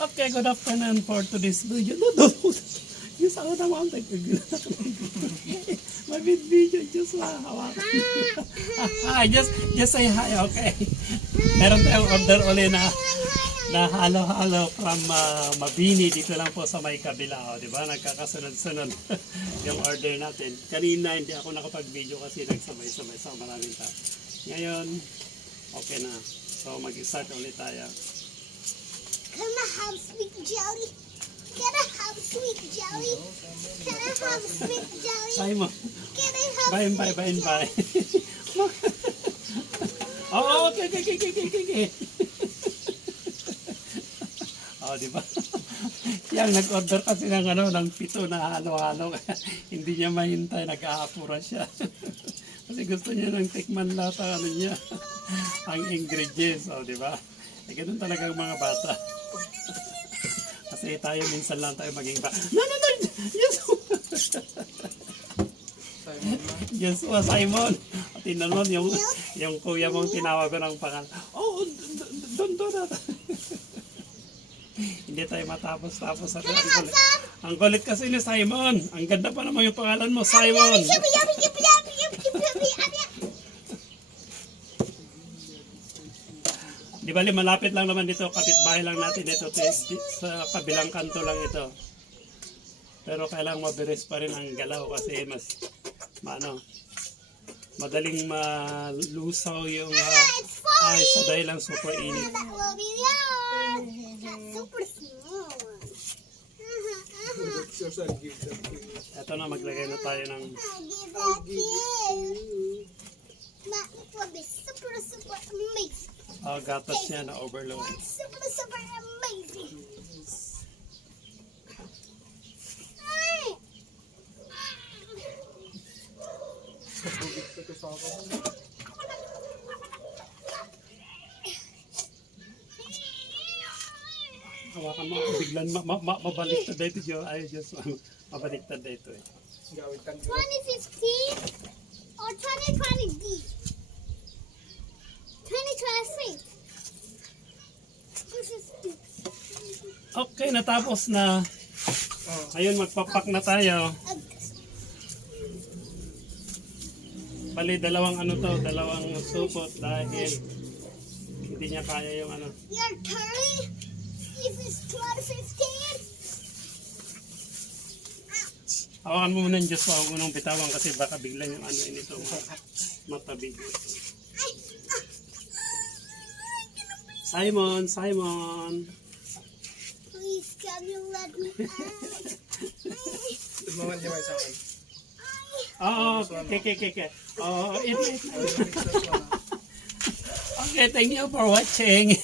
Okay, good afternoon for today's video. No. Yung sa una mo ang tagkagulak. May video, just hawakan. Hi, just say hi, okay. Meron tayong order uli na halo-halo from Mabini. Dito lang po sa may kabila. O, diba? Nagkakasunod-sunod yung order natin. Kanina hindi ako nakapag-video kasi nagsabay-sabay sa maraming tao. Ngayon, okay na. So, mag-start ulit tayo. Can I have sweet jelly? Can I have sweet jelly? Can I have sweet jelly? Simon. Can I have Bye. Oh, okay. Oh, di ba? Yang nag-order kasi ng 7 na halo-halo. Hindi niya mahintay, nag-aapura siya. Kasi gusto niya ng tikman lahat niya. Ang ingredients, oh, di ba? Eh, ganun talaga ang mga bata. Kasi tayo minsan lang tayo maging No! Yes! Joshua Simon. At tingnan mo yung kuya mong tinawag ko ng pangalan. Oh, doon. Hindi tayo matapos-tapos. Ang kulit kasi ni Simon. Ang ganda pa naman yung pangalan mo, Simon. Di bali, malapit lang naman dito. Kapitbahay lang natin ito. Sa kabilang kanto lang ito. Pero kailangan mabilis pa rin ang galaw kasi mas madaling malusaw yung ice sa dahil lang super init. That will be yours. That's super small. Ito na, maglagay na tayo ng I'll give that to you. That will be super amazing. gatas niya na overload. Super amazing. Ay! Hawakan mo, biglan mabaliktad dito yun. Ay, just mabaliktad dito eh. 2015 or 2020D? 2023. This is Okay, natapos na. Ngayon, magpapak na tayo. Bali, dalawang supot dahil hindi niya kaya yung Your turn. This is 2015. Hawakan mo muna yung Diyos, huwag mo nang bitawan kasi baka bigla yung inito matabig. Simon. Please, can you let me out? Tumawan niya sa akin. Oh, okay. Oh, it. Okay, thank you for watching.